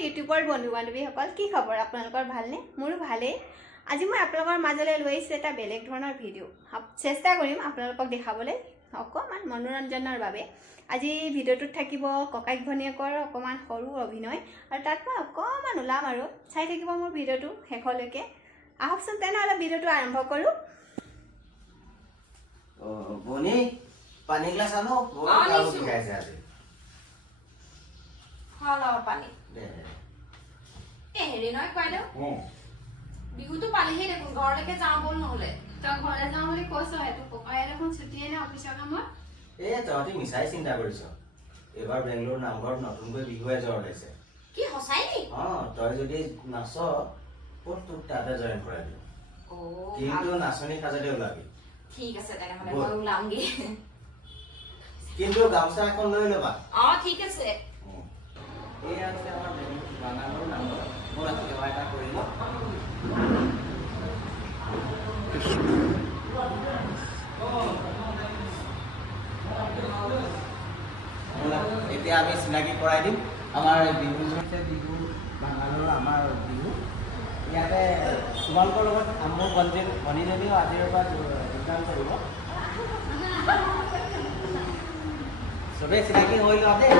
ইউটিউবৰ বন্ধু বান্ধৱীসকল কি খবৰ আপোনালোকৰ ভালনে মোৰো ভালেই আজি মই আপোনালোকৰ মাজলৈ লৈ আহিছোঁ এটা বেলেগ ধৰণৰ ভিডিঅ' চেষ্টা কৰিম আপোনালোকক দেখাবলৈ অকমান মনোৰঞ্জনৰ বাবে আজি ভিডিঅ'টোত থাকিব ককাইক ভনীয়েকৰ অকমান সৰু অভিনয় আৰু তাত মই অকমান ওলাম আৰু চাই থাকিব মোৰ ভিডিঅ'টো শেষলৈকে আহকচোন তেনেহ'লে ভিডিঅ'টো আৰম্ভ কৰোঁ বনি পানী গ্লাস আনো গালো বিখাইছে আজি খালা পানী দে এ হেৰি নহয় কইদেউ বিহুটো পালিহে দেখোন ঘৰলৈকে যাওঁ বল নহলে তই ঘৰলৈ যাওঁ বুলি কৈছ সেইটো ককাই দেখোন ছুটিয়ে নাই অফিচৰ কামত তহঁতি মিছাই চিন্তা কৰিছ এবাৰ বেংগলোৰ নামঘৰত নতুনকৈ বিহুৱে জ্বৰ লৈছে কি সঁচাই নি তই যদি নাচ তোক তাতে জইন কৰাই দিম কিন্তু নাচনী সাজতে ওলাবি ঠিক আছে তেনেহ'লে মই ওলামগে কিন্তু গামছা এখন লৈ ল'বা ঠিক আছে এই আছে আমাৰ বাঙালৰ নামঘৰ মোৰ সেৱা এটা কৰি লওঁ এতিয়া আমি চিনাকি কৰাই দিম আমাৰ বিহু হৈছে বিহু বাঙালৰ আমাৰ বিহু ইয়াতে তোমালোকৰ লগত মোৰ ভনীজনীও আজিৰ পৰা যোগদান কৰিব চবেই চিনাকি হৈ লোৱা দেই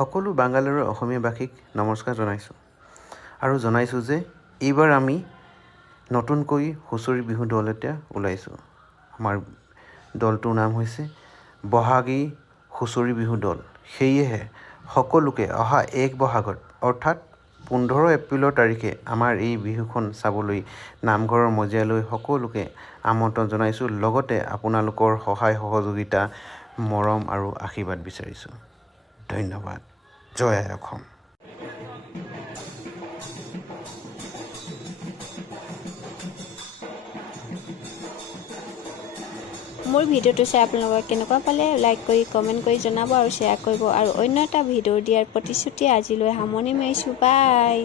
সকলো বাংগালোৰৰ অসমীয়াবাসীক নমস্কাৰ জনাইছোঁ আৰু জনাইছোঁ যে এইবাৰ আমি নতুনকৈ হুঁচৰি বিহু দল এটা ওলাইছোঁ। আমাৰ দলটোৰ নাম হৈছে বহাগী হুঁচৰি বিহু দল। সেয়েহে সকলোকে অহা 1 বহাগত অৰ্থাৎ 15 এপ্ৰিলৰ তাৰিখে আমাৰ এই বিহুখন চাবলৈ নামঘৰৰ মজিয়ালৈ সকলোকে আমন্ত্ৰণ জনাইছোঁ। লগতে আপোনালোকৰ সহায় সহযোগিতা, মৰম আৰু আশীৰ্বাদ বিচাৰিছোঁ। ধন্যবাদ। জয় আই অসম। মোৰ ভিডিঅ'টো চাই আপোনালোকে কেনেকুৱা পালে লাইক কৰি কমেণ্ট কৰি জনাব আৰু শ্বেয়াৰ কৰিব আৰু অন্য এটা ভিডিঅ' দিয়াৰ প্ৰতিশ্ৰুতি আজিলৈ সামৰণি মাৰিছোঁ। বাই।